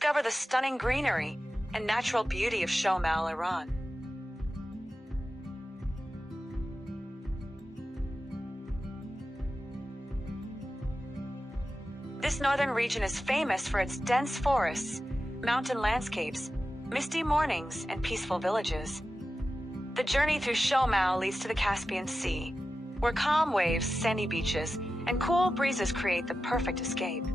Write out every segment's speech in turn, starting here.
discover the stunning greenery and natural beauty of Shomal, Iran. This northern region is famous for its dense forests, mountain landscapes, misty mornings, and peaceful villages. The journey through Shomal leads to the Caspian Sea, where calm waves, sandy beaches, and cool breezes create the perfect escape.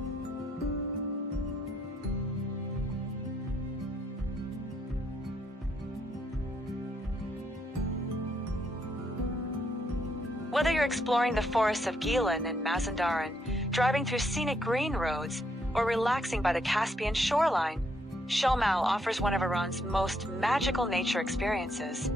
Whether you're exploring the forests of Gilan and Mazandaran, driving through scenic green roads, or relaxing by the Caspian shoreline, Shomal offers one of Iran's most magical nature experiences.